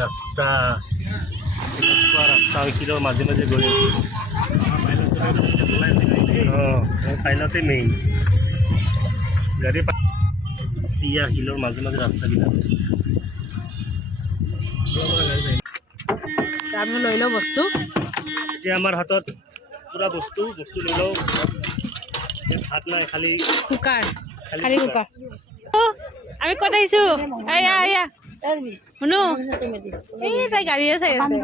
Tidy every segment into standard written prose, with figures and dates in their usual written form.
ৰাস্তা কিলোৰ মাজে মাজে গৈ আছোঁ পাইলতে মেইন গাড়ী ইয়াৰ শিলৰ মাজে মাজে ৰাস্তাবিলাক আমি লৈ লওঁ বস্তু এতিয়া আমাৰ হাতত পুৰা বস্তু লৈ লওঁ ভাত নাই খালি কুকাৰ খালি কুকাৰ আমি ক'ত আহিছোঁ এয়া এয়া শুনো এই তাই গাড়ীয়ে চাই আছে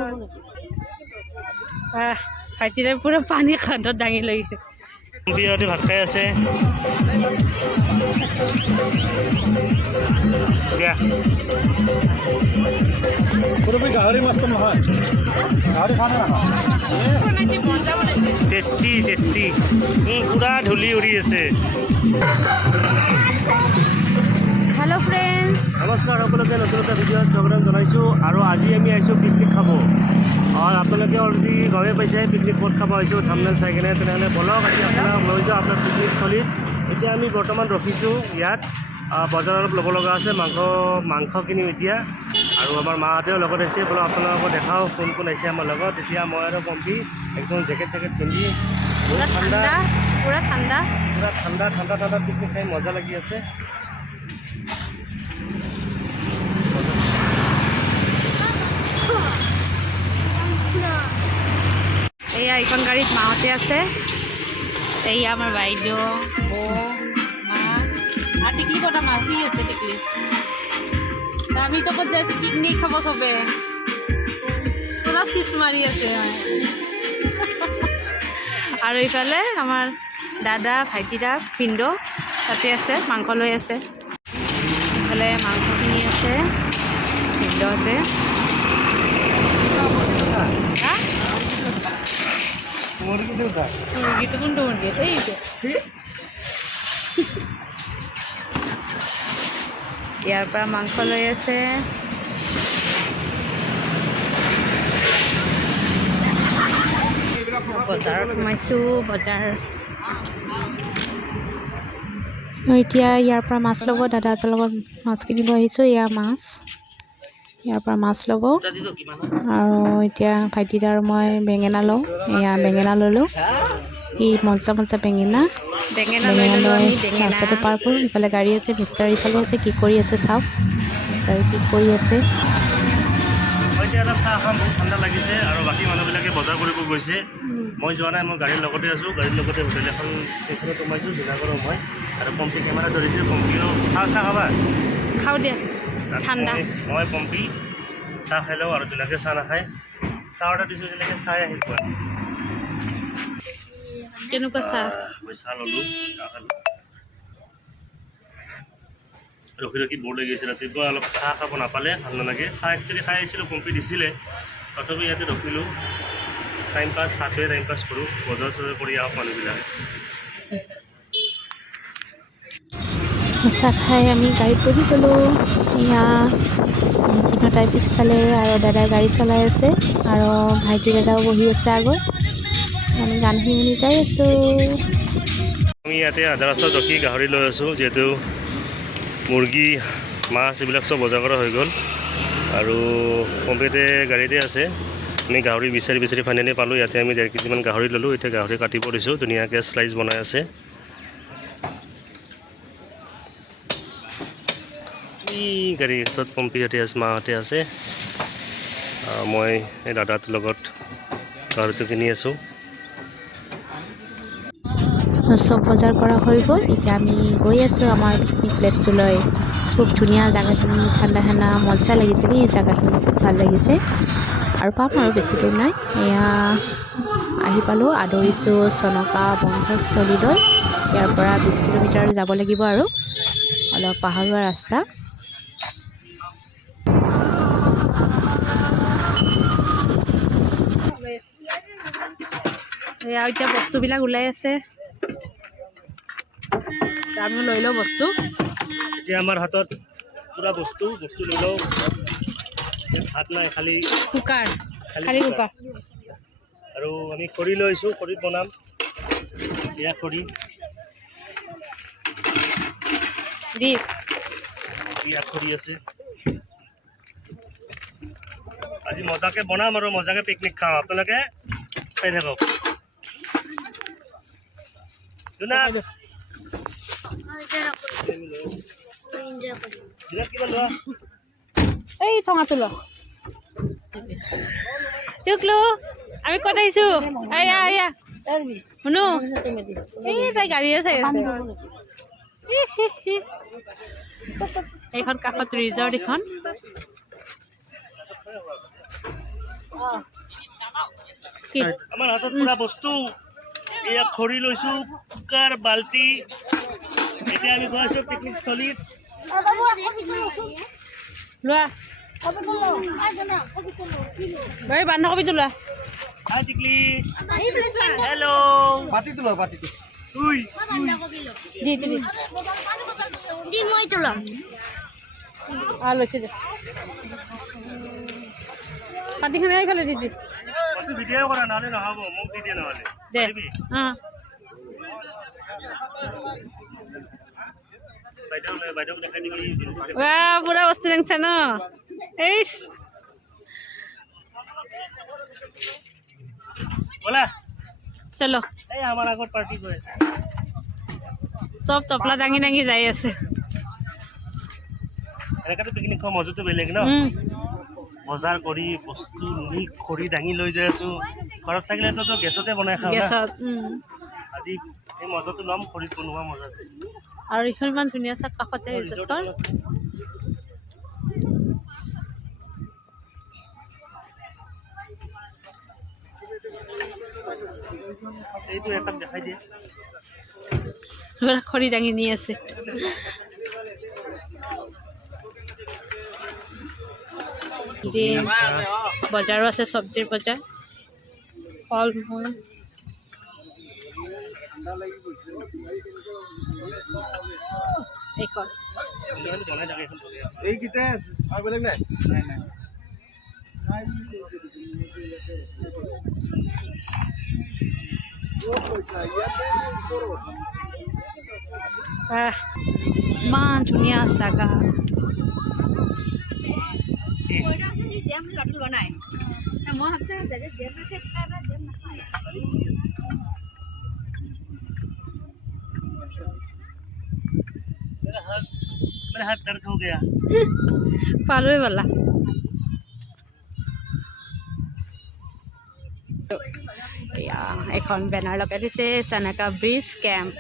ভাইটিৰে পুৰা পানী কান্ধত দাঙি লাগিছে বিয়াতে ভাত খাই আছে দিয়া গাহৰি মাছটো নহয় গাহৰি খানা টেষ্টি টেষ্টি পুৰা ধূলি উৰি আছে হেল্ল' ফ্ৰেণ্ডছ নমস্কাৰ সকলোকে নতুন এটা ভিডিঅ'ত স্বাগতম জনাইছোঁ আৰু আজি আমি আহিছোঁ পিকনিক খাব আৰু আপোনালোকে অলৰেডি গমে পাইছে পিকনিক ক'ত খাব আহিছোঁ থাম্বনেইল চাই কিনে তেনেহ'লে বলক আজি আপোনাক লৈ যাওঁ আপোনাৰ পিকনিকস্থলীত এতিয়া আমি বৰ্তমান ৰখিছোঁ ইয়াত বজাৰ অলপ ল'ব লগা আছে মাংস কিনিম এতিয়া আৰু আমাৰ মাহঁতেও লগত আহিছে বোলো আপোনালোকক দেখাওঁ কোন কোন আহিছে আমাৰ লগত এতিয়া মই আৰু পম্পী একদম জেকেট পিন্ধি পুৰা ঠাণ্ডা পিকনিক খাই মজা লাগি আছে এয়া এইখন গাড়ীত মাহঁতে আছে এয়া আমাৰ বাইদেউ বৌ মা আৰু টিকলি কথা মা কি আছে টিকলি আমি তো ক'ত যাইছোঁ পিকনিক খাব চবে পুৰা চিফ্ট মাৰি আছে আৰু এইফালে আমাৰ দাদা ভাইটিদা ভিনদেউ তাতে আছে মাংস লৈ আছে এইফালে মাংস কিনি আছে ভিনদেউহঁতে মুৰ্গীটো কোনটো মুৰ্গী এইটো ইয়াৰ পৰা মাংস লৈ আছে বজাৰত সোমাইছোঁ বজাৰ মই এতিয়া ইয়াৰ পৰা মাছ ল'ব দাদাহঁতৰ লগত মাছ কিনিব আহিছোঁ এয়া মাছ ইয়াৰ পৰা মাছ ল'ব আৰু এতিয়া ভাইটিদা আৰু মই বেঙেনা লওঁ এয়া বেঙেনা ল'লোঁ কি মজা বেঙেনা লৈ ৰাস্তাটো পাৰ কৰোঁ ইফালে গাড়ী আছে মিষ্টাৰ ইফালে আছে কি কৰি আছে চাওক মিষ্টাৰ কি কৰি আছে এতিয়া অলপ চাহ খাম বহুত ঠাণ্ডা লাগিছে আৰু বাকী মানুহবিলাকে বজাৰ কৰিব গৈছে মই যোৱা নাই মই গাড়ীৰ লগতে আছোঁ গাড়ীৰ লগতে হোটেল এখন সেইখনত সোমাইছোঁ জুনাগড়ৰ মই আৰু পম্পী কেমেৰা ধৰিছে পম্পীও চাহ খাবা খাওঁ দিয়া ঠাণ্ডা মই পম্পী চাহ খাই লওঁ আৰু ধুনীয়াকৈ চাহ নাখায় চাহ অৰ্ডাৰ দিছোঁ যেনেকৈ চাহ আহি পোৱা কেনেকুৱা চাহ মই চাহ ল'লোঁ চাহ খালোঁ ৰখি বৰ লাগি আছে ৰাতিপুৱা অলপ চাহ খাব নাপালে ভাল নালাগে চাহ একচুৱেলি খাই আহিছিলোঁ পম্পী দিছিলে তথাপি ইয়াতে ৰখিলোঁ টাইম পাছ চাহটোৱে টাইম পাছ কৰোঁ বজাৰ চজাৰ কৰি আহক মানুহবিলাকে চাহ খাই আমি গাড়ীত বহি গ'লোঁ এয়া তাইৰ পিছফালে আৰু দাদাই গাড়ী চলাই আছে আৰু ভাইটি দাদাও বহি আছে আগত আমি গান শুনি যাই আছোঁ আমি ইয়াতে আধা ৰাস্তাত ৰখি গাহৰি লৈ আছোঁ যিহেতু মুৰ্গী মাছ এইবিলাক চব বজাৰ কৰা হৈ গ'ল আৰু পম্পীতে গাড়ীতে আছে আমি গাহৰি বিচাৰি ফাইনেলি পালোঁ ইয়াতে আমি 1.5 কেজিমান গাহৰি ল'লোঁ এতিয়া গাহৰি কাটিব দিছোঁ ধুনীয়াকৈ শ্লাইচ বনাই আছে গাড়ী হাতত পম্পীহঁতে আছে মাহঁতে আছে মই এই দাদাটোৰ লগত গাহৰিটো কিনি আছোঁ চব বজাৰ কৰা হৈ গ'ল এতিয়া আমি গৈ আছোঁ আমাৰ পিকনিক প্লেচটোলৈ খুব ধুনীয়া জেগাখিনি ঠাণ্ডা মজা লাগিছে দেই এই জেগাখিনি খুব ভাল লাগিছে আৰু পাম আৰু বেছি দূৰ নাই এয়া আহি পালোঁ আদৰিছোঁ চনকা বনভোজস্থলীলৈ ইয়াৰ পৰা 20 কিলোমিটাৰ যাব লাগিব আৰু অলপ পাহাৰুৱা ৰাস্তা এয়া এতিয়া বস্তুবিলাক ওলাই আছে আমি লৈ লওঁ বস্তু এতিয়া আমাৰ হাতত পুৰা বস্তু লৈ লওঁ ভাত নাই খালি কুকাৰ আৰু আমি খৰি লৈ আহিছোঁ খৰিত বনাম এয়া খৰি ইয়াত খৰি আছে আজি মজাকে বনাম আৰু মজাকে পিকনিক খাম আপোনালোকে চাই থাকক জোনাক জোনাক কিবা লোৱা এই ঠঙাটো ল টুকলু আমি ক'ত আহিছোঁ এয়া এয়া শুনো এই তাই গাড়ীয়ে চাই আছে এইখন কাষত ৰিজৰ্ট এখন কি আমাৰ হাতত পুৰা বস্তু এয়া খৰি লৈছোঁ কুকাৰ বাল্টি এতিয়া আমি গৈ আছোঁ পিকনিক স্থলীত লোৱা এই বান্ধকবিটো লোৱা হাই টিকলি হেল্ল' পাতিটো ল পাতিটো উই লৈছে দে পাতিখিনি এইফালে দি মইতো ভিডিঅ' কৰা নহ'লে নহ'ব মোক দি দিয়ে নহ'লে দে পাৰিবি? অঁ বাইদেউক দেখাই দিবি পুৰা বস্তু লেংছে ন এই ব'লা চলো এই আমাৰ আগত পাৰ্টি কৰি আছে চব তপলা দাঙি দাঙি যাই আছে এনেকুৱাতো পিকনিক খোৱা মজাটো বেলেগ ন বজাৰ কৰি বস্তু নি খৰি দাঙি লৈ যাই আছোঁ ঘৰত থাকিলেতো গেছতে বনাই খাওঁ না গেছত আজি এই মজাটো ল'ম খৰিত বনোৱা মজাটো আৰু এইখন ইমান ধুনীয়া চা কাষতে ৰিজৰ্টৰ এইটো এটা দেখাই দিয়ে খৰি দাঙি নি আছে বজাৰো আছে চব্জিৰ বজাৰ ফল মূল এইখন বনাই থাকে এখন এইকেইটা আৰু বেলেগ নাই নাই নাই ইমান ধুনীয়া জাগা मेरा हाथ दर्द हो गया পালোৱে পালা এয়া এখন বেনাৰ লগাই দিছে Sanaka beach camp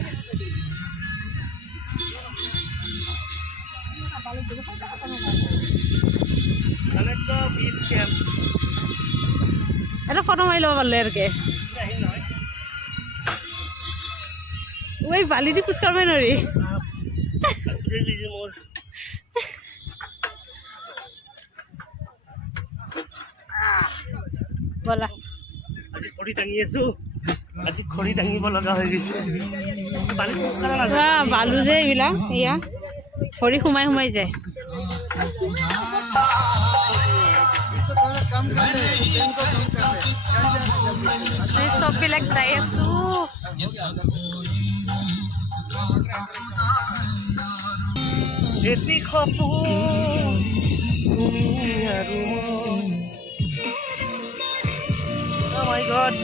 Sanaka beach camp এটা ফটো মাৰি ল'ব পাৰলে আৰুকে ঐ বালি দি খোজ কাঢ়িব নোৱাৰি ব'লা আজি খৰি দাঙি আছোঁ আজি খৰি দাঙিব লগা হৈ গৈছে পানী খোজ কঢ়া নাযায় বালু যে এইবিলাক এয়া ভৰি সোমাই সোমাই যায় চববিলাক যাই আছো এটি সপোন তুমি আৰু Oh my God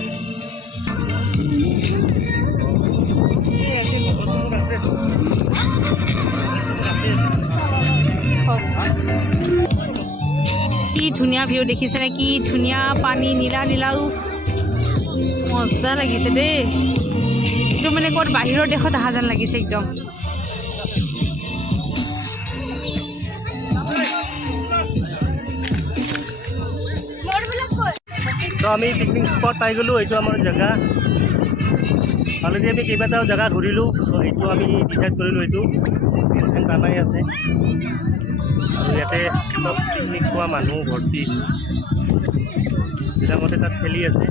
কি ধুনীয়া ভিউ দেখিছেনে কি ধুনীয়া পানী নীলা নীলাও মজা লাগিছে দেই এইটো মানে ক'ত বাহিৰৰ দেশত অহা যেন লাগিছে একদম তো আমি পিকনিক স্পট পাই গ'লোঁ এইটো আমাৰ জেগা অলৰেডি আমি কেইবাটাও জেগা ঘূৰিলোঁ তো এইটো আমি ডিচাইড কৰিলোঁ এইটো এখন টানাই আছে আৰু ইয়াতে চব পিকনিক খোৱা মানুহ ভৰ্তি বিলাকতে তাত খেলি আছে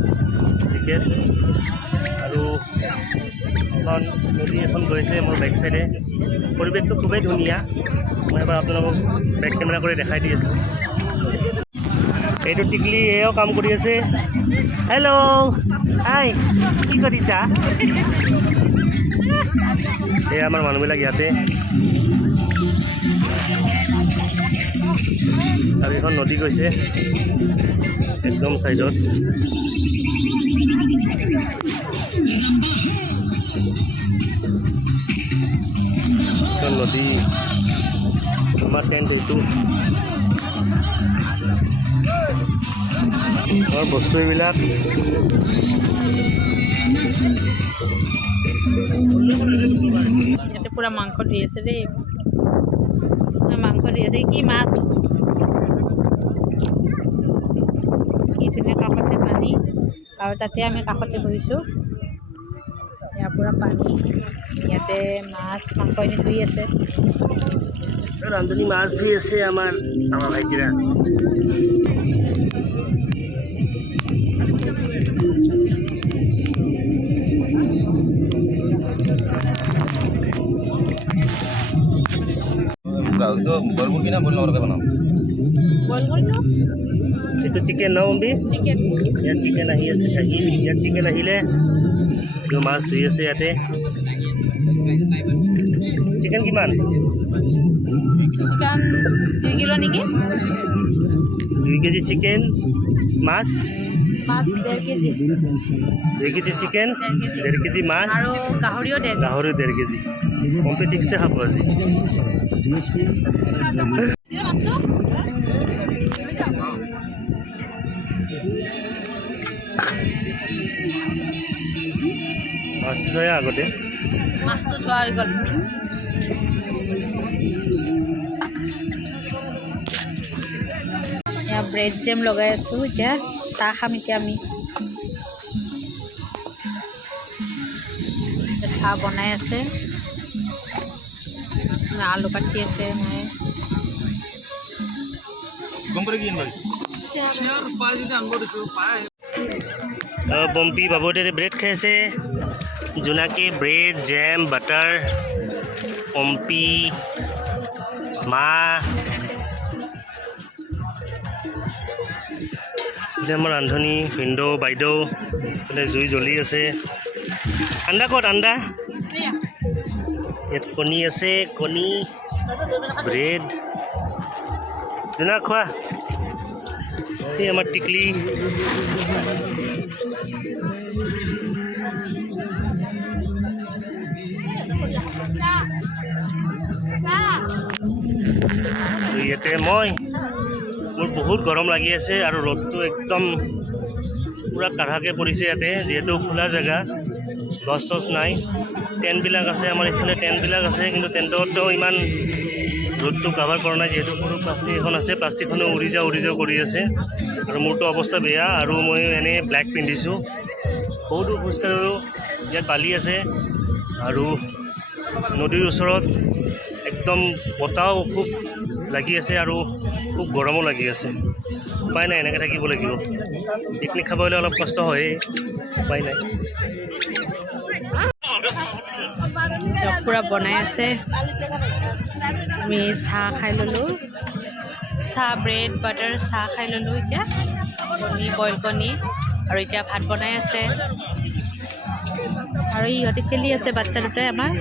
ক্ৰিকেট আৰু এখন নদী এখন গৈছে মোৰ বেক চাইডে পৰিৱেশটো খুবেই ধুনীয়া মই এবাৰ আপোনালোকক বেক কেমেৰা কৰি দেখাই দি আছোঁ এইটো টিকলি এও কাম কৰি আছে হেল্ল' হাই কি কৰিছা এই আমাৰ মানুহবিলাক ইয়াতে আৰু এখন নদী গৈছে একদম চাইডত। এখন নদী, আমাৰ টেণ্ট এইটো। আমাৰ বস্তু এইবিলাক ইয়াতে পুৰা মাংস ধৰি আছে দেই, মাংস ধৰি আছে। কি মাছ, কি ধুনীয়া কাষতে পানী, আৰু তাতে আমি কাষতে বহিছোঁ। ইয়াৰ পুৰা পানী, ইয়াতে মাছ মাংস এনে ধুই আছে। ৰান্ধনী মাছ ধুই আছে আমাৰ ভাইটিৰা। এইটো চিকেন ন বম্বি? ইয়াত চিকেন আহি আছে, ইয়াত চিকেন আহিলে এইটো মাছ ধুই আছে ইয়াতে। চিকেন কিমান? চিকেন 2 কিলো নেকি? 2 কেজি চিকেন, মাছ মাছ 1.5 কেজি, 2 কেজি চিকেন, 1.5 কেজি মাছ, আৰু গাহৰিও 1.5 গাহৰি 1.5 কেজি। কমপ্লিট ঠিকছে খাব আজি। মাছটো ধৰে আগতে। মাছটো ধোৱা হৈ গ'ল। এয়া ব্ৰেড জেম লগাই আছোঁ, এতিয়া চাহ খাম। এতিয়া আমি চাহ বনাই আছে, আলু কাটি আছে মায়ে। পম্পী বাবুতে ব্ৰেড খাই আছে। জোনাকী ব্ৰেড জেম বাটাৰ, পম্পী মা, আমাৰ ৰান্ধনী ভিনদেউ বাইদেউ, মানে জুই জ্বলি আছে। আন্দা ক'ত আন্দা? ইয়াত কণী আছে, কণী ব্ৰেড। জোনা খোৱা। এই আমাৰ টিকলি। আৰু ইয়াতে মোৰ বহুত গৰম লাগি আছে আৰু ৰ'দটো একদম পূৰা কাঢ়াকৈ পৰিছে ইয়াতে, যিহেতু খোলা জেগা, গছ চছ নাই। টেণ্টবিলাক আছে, আমাৰ এইফালে টেণ্টবিলাক আছে, কিন্তু টেণ্টতো ইমান ৰ'দটো কাভাৰ কৰা নাই, যিহেতু সৰু প্লাষ্টিক এখন আছে, প্লাষ্টিকখনো উৰি যাওঁ কৰি আছে। আৰু মোৰতো অৱস্থা বেয়া, আৰু মই এনেই ব্লেক পিন্ধিছোঁ। বহুতো খোজকাঢ়িলোঁ, ইয়াত বালি আছে আৰু নদীৰ ওচৰত একদম বতাহও খুব লাগি আছে আৰু খুব গৰমো লাগি আছে। উপায় নাই, এনেকৈ থাকিব লাগিব। পিকনিক খাব হ'লে অলপ কষ্ট হয়েই, উপায় নাই। পূৰা বনাই আছে, আমি চাহ খাই ল'লোঁ, চাহ ব্ৰেড বাটাৰ চাহ খাই ল'লোঁ। এতিয়া কণী, বইল কণী, আৰু এতিয়া ভাত বনাই আছে। আৰু ইহঁতে খেলি আছে, বাচ্ছা দুটাই আমাৰ।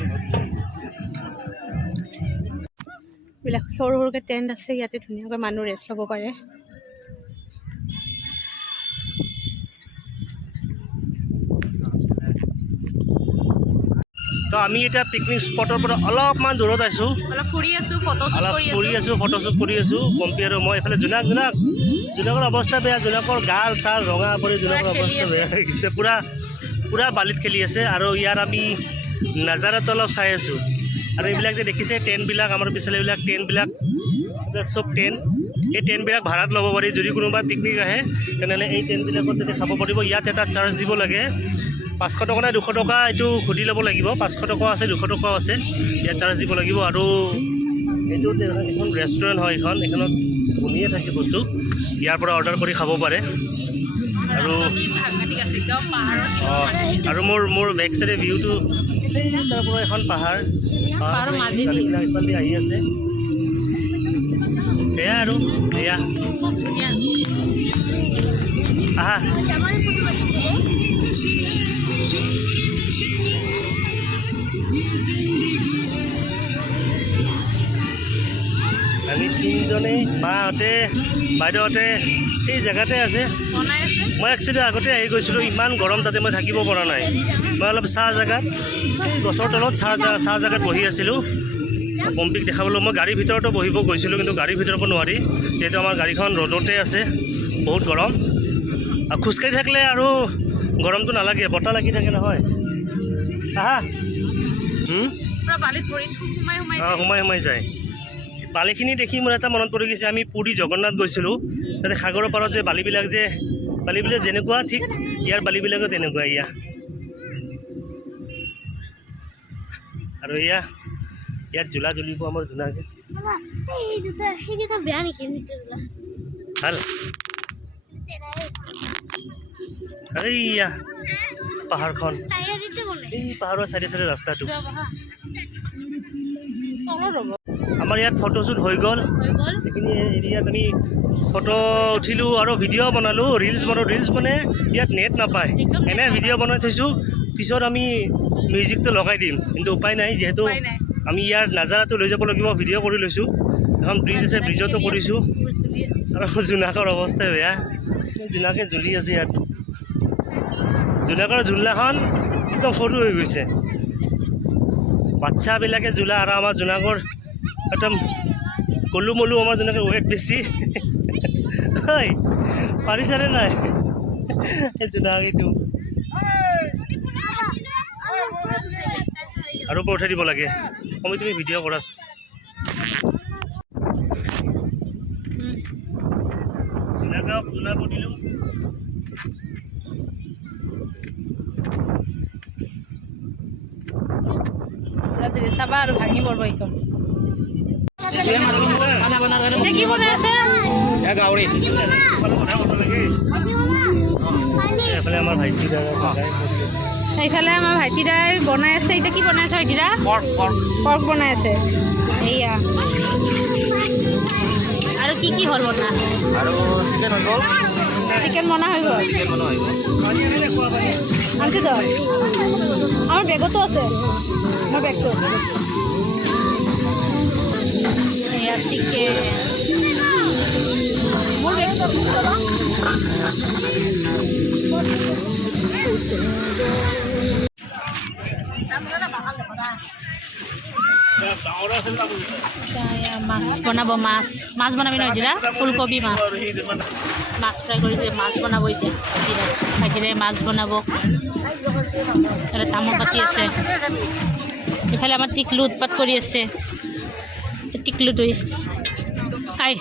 এইবিলাক সৰু সৰুকৈ টেণ্ট আছে, ইয়াতে ধুনীয়াকৈ মানুহ ৰেষ্ট ল'ব পাৰে। তো আমি এতিয়া পিকনিক স্পটৰ পৰা অলপমান দূৰত আছোঁ, অলপ ফুৰি আছোঁ, ফটোশ্বুট কৰি আছোঁ। পম্পী আৰু মই এইফালে জোনাকৰ অৱস্থা বেয়া, জোনাকৰ গাল চাল ৰঙা পৰি জোনাকৰ অৱস্থা বেয়া হৈ গৈছে। পূৰা বালিত খেলি আছে। আৰু ইয়াৰ আমি নাজাৰাটো অলপ চাই আছোঁ। আৰু এইবিলাক যে দেখিছে টেণ্টবিলাক, আমাৰ পিছফালে এইবিলাক টেণ্টবিলাক, এইবিলাক চব টেণ্ট। এই টেণ্টবিলাক ভাড়াত ল'ব পাৰি, যদি কোনোবা পিকনিক আহে তেনেহ'লে এই টেণ্টবিলাকত যদি খাব পাৰিব। ইয়াত এটা চাৰ্জ দিব লাগে, 500 টকা নে 200 টকা, এইটো সুধি ল'ব লাগিব। 500 টকাও আছে, 200 টকাও আছে, ইয়াত চাৰ্জ দিব লাগিব। আৰু এইটো এখন ৰেষ্টুৰেণ্ট হয়, এইখনত বনিয়ে থাকে বস্তু, ইয়াৰ পৰা অৰ্ডাৰ কৰি খাব পাৰে। আৰু আৰু মোৰ বেক চাইডে ভিউটো, তাৰ পৰা এখন পাহাৰ ইফালে আহি আছে। এয়া আৰু এয়া আহা। আমি তিনিজনেই মাহঁতে বাইদেউহঁতে এই জেগাতে আছে। মই একচুৱেলি আগতে আহি গৈছিলোঁ, ইমান গৰম তাতে মই থাকিব পৰা নাই। মই অলপ চাহ জেগাত গছৰ তলত চাহ জেগাত বহি আছিলোঁ পম্পীক দেখাবলৈ। মই গাড়ীৰ ভিতৰতো বহিব গৈছিলোঁ, কিন্তু গাড়ীৰ ভিতৰত নোৱাৰি, যিহেতু আমাৰ গাড়ীখন ৰ'দতে আছে, বহুত গৰম। আৰু খোজকাঢ়ি থাকিলে আৰু গৰমটো নালাগে, বতাহ লাগি থাকে নহয়। আহা সোমাই সোমাই যায়। বালিখিনি দেখি মোৰ এটা মনত পৰি গৈছে, আমি পুৰী জগন্নাথ গৈছিলোঁ, তাতে সাগৰৰ পাৰত যে বালিবিলাক যেনেকুৱা, ঠিক ইয়াৰ বালিবিলাকো তেনেকুৱা ইয়া। আৰু ইয়াত জোলা জ্বলিব আমাৰ ধুনীয়াকৈ ভাল। আৰু ইয়া পাহাৰখন, এই পাহাৰৰ চাইডে চাইডে ৰাস্তাটো। আমাৰ ইয়াত ফটোশ্বুট হৈ গ'ল, সেইখিনি এৰিয়াত আমি ফটো উঠিলোঁ আৰু ভিডিঅ' বনালোঁ, ৰিলছ মানে ইয়াত নেট নাপায়, এনে ভিডিঅ' বনাই থৈছোঁ। পিছত আমি মিউজিকটো লগাই দিম, কিন্তু উপায় নাই, যিহেতু আমি ইয়াৰ নাজাৰাটো লৈ যাব লাগিব। ভিডিঅ' কৰি লৈছোঁ, এখন ব্ৰিজ আছে, ব্ৰিজতো কৰিছোঁ। আৰু জোনাকৰ অৱস্থা বেয়া, জোনাকে জ্বলি আছে ইয়াত। জোনাকৰ জোলনাখন একদম সৰু হৈ গৈছে, বাচ্চাবিলাকে জোলা, আৰু আমাৰ জোনাকৰ একদম গলু মলু। আমাৰ জোনাকে ৱেট বেছি। হয় পাৰিছানে নাই এই জোনাকিটো? আৰু ওপৰত উঠাই দিব লাগে। তুমি ভিডিঅ' কৰা জোনাক দিলোঁ। চাবা আৰু ভাঙি পৰব এইখন। কি বনাই আছে? এইফালে আমাৰ ভাইটিদাই বনাই আছে। এতিয়া কি বনাই আছে ভাইটিদা? পৰ্ক বনাই আছে। এইয়া আৰু কি হ'ল বনা? আৰু চিকেন হৈ গ'ল। চিকেন বনা হৈ গ'ল। আনছি তো আমার বেগতো আছে, আমার বেগটো চিকেন মোৰ বেগটো মাছ বনাব। মাছ বনাবি নহয় জিৰা? ফুলকবি মাছ ফ্ৰাই কৰি দিয়ে। মাছ বনাব এতিয়া ভাইটিৰে মাছ বনাব। তামোল পাতি আছে। ইফালে আমাৰ টিকলু উৎপাত কৰি আছে। টিকলুটোই আই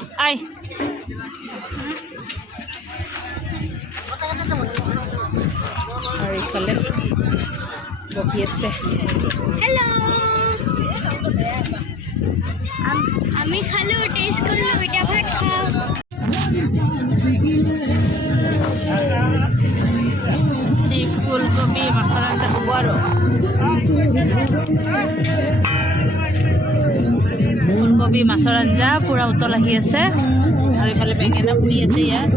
আৰু ইফালে বহি আছে। আমি খালো, টেস্ট কৰলো, এটা ভাত খাও। ফুলকবি মছলা হ'ব আৰু ফুলকবি মাছৰ আঞ্জা পূৰা উতল আহি আছে। আৰু ইফালে বেঙেনা পুৰি আছে। ইয়াত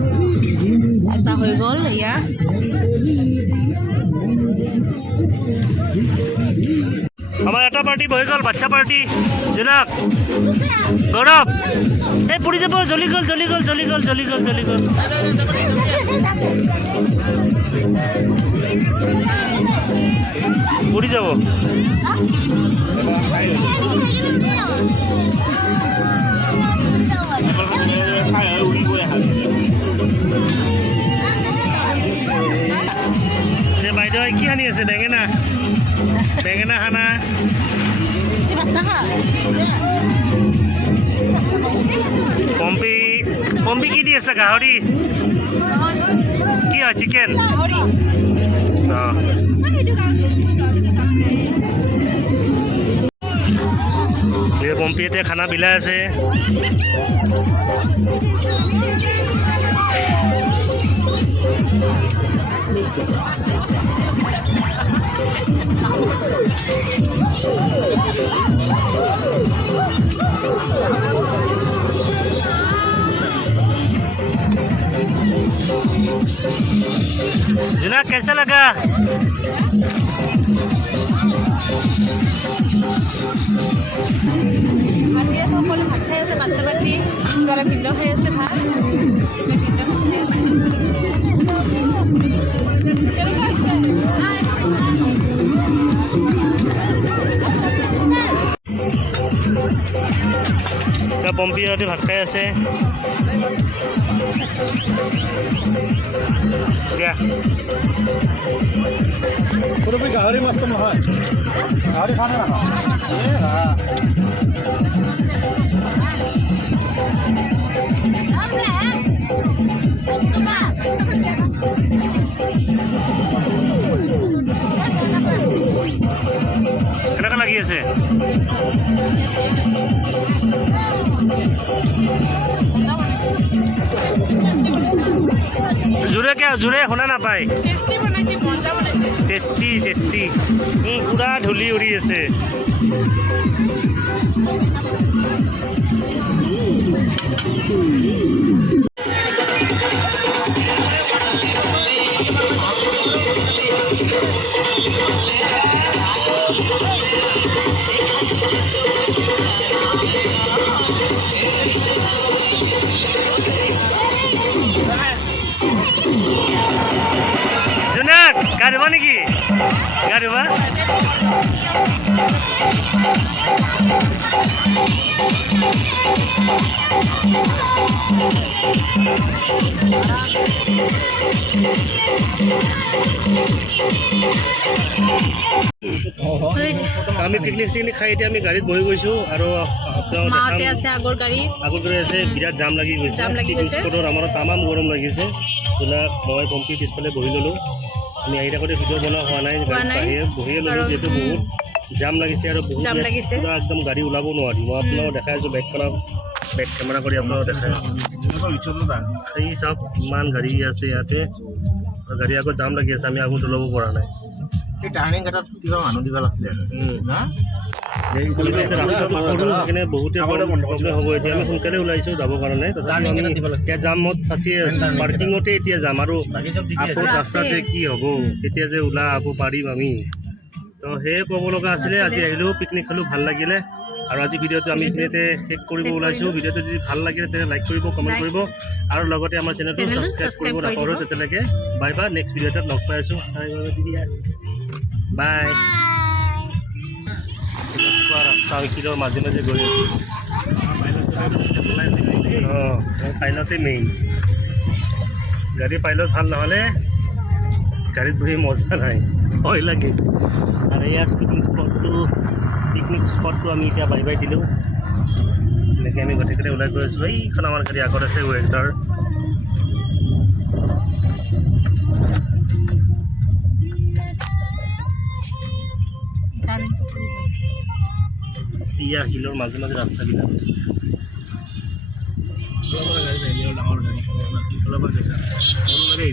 এটা হৈ গ'ল। ইয়াৰ আমাৰ এটা পাৰ্টি বহি গ'ল, বাচ্চা পাৰ্টি। জোনাক গৌৰৱ এই পুৰি যাব। জ্বলি গ'ল পুৰি যাব। বাইদেউ কি সানি আছে? বেঙেনা খানা। পম্পি কি দি আছে? গাহৰি? কি হয়? চিকেন? পম্পি এতিয়া খানা বিলাই আছে। जुना कैसा लगा? সকলো ভাত খাই আছে বাচ্চা পাৰ্টি কিবা ভিন্ন খাই আছে ভাত পম্পীহঁতে ভাত খাই আছে দিয়া সৰুবি গাহৰি মাছটো নহয় গাহৰি খানে নাখাওঁ কেনেকুৱা লাগি আছে জোৰে শুনা নাপায় টেষ্টি টেষ্টি পুৰা ধূলি উৰি আছে জোনাক গা ধুবা নেকি গা ধুবা আমি পিকনিক চিকনিক খাই এতিয়া আমি গাড়ীত বহি গৈছোঁ আৰু মাহঁতে আছে আগৰ গাড়ী আছে বিৰাট জাম লাগি গৈছে স্পটত আমাৰ তামাম গৰম লাগিছে এইবিলাক মই পম্পী পিছফালে বহি ল'লোঁ আমি আহি থাকোঁতে ভিডিঅ' বনোৱা হোৱা নাই বাহিৰে বহিয়ে ল'লোঁ যিহেতু বহুত জাম লাগিছে আৰু বহুত পুৰা একদম গাড়ী ওলাব নোৱাৰি মই আপোনালোকক দেখাই আছোঁ বেক কেমেৰা কৰি আপোনালোকক দেখাই আছোঁ এই চাওক ইমান গাড়ী আছে ইয়াতে গাড়ী আগত জাম লাগি আছে আমি আগত ওলাব পৰা নাই এই টাৰ্ণিং এটাত কিবা মানুহ দিব লাগিছিলে সেইকাৰণে বহুতে প্ৰব্লেম হ'ব এতিয়া আমি সোনকালে ওলাইছোঁ যাবৰ কাৰণে তথাপি আমি এতিয়া জামত ফাঁচি আছোঁ পাৰ্কিঙতে এতিয়া যাম আৰু আকৌ ৰাস্তাত যে কি হ'ব কেতিয়া যে ওলাব পাৰিম আমি তো সেয়ে ক'ব লগা আছিলে আজি আহিলোঁ পিকনিক খালোঁ ভাল লাগিলে আৰু আজি ভিডিঅ'টো আমি এইখিনিতে শেষ কৰিব ওলাইছোঁ ভিডিঅ'টো যদি ভাল লাগিলে তেনে লাইক কৰিব কমেণ্ট কৰিব আৰু লগতে আমাৰ চেনেলটো ছাবস্ক্ৰাইব কৰিব নাপাহৰো তেতিয়ালৈকে বাই বাই নেক্সট ভিডিঅ'টোত লগ পাই আছোঁ বাই ৰাস্তা শিলৰ মাজে মাজে গৈ আছোঁ অঁ পাইলতে মেইন গাড়ী পাইলট ভাল নহ'লে গাড়ীত বহি মজা নাই ভয় লাগে আৰু এয়া পিকনিক স্পটটো আমি এতিয়া বাই বাই দিলোঁ এনেকৈ আমি গোটেইকেইটা ওলাই গৈ আছোঁ এইখন আমাৰ গাড়ী আগত আছে ৱেগনাৰ ইয়া শিলৰ মাজে মাজে ৰাস্তাবিলাক ডাঙৰ গাড়ী সৰু গাড়ী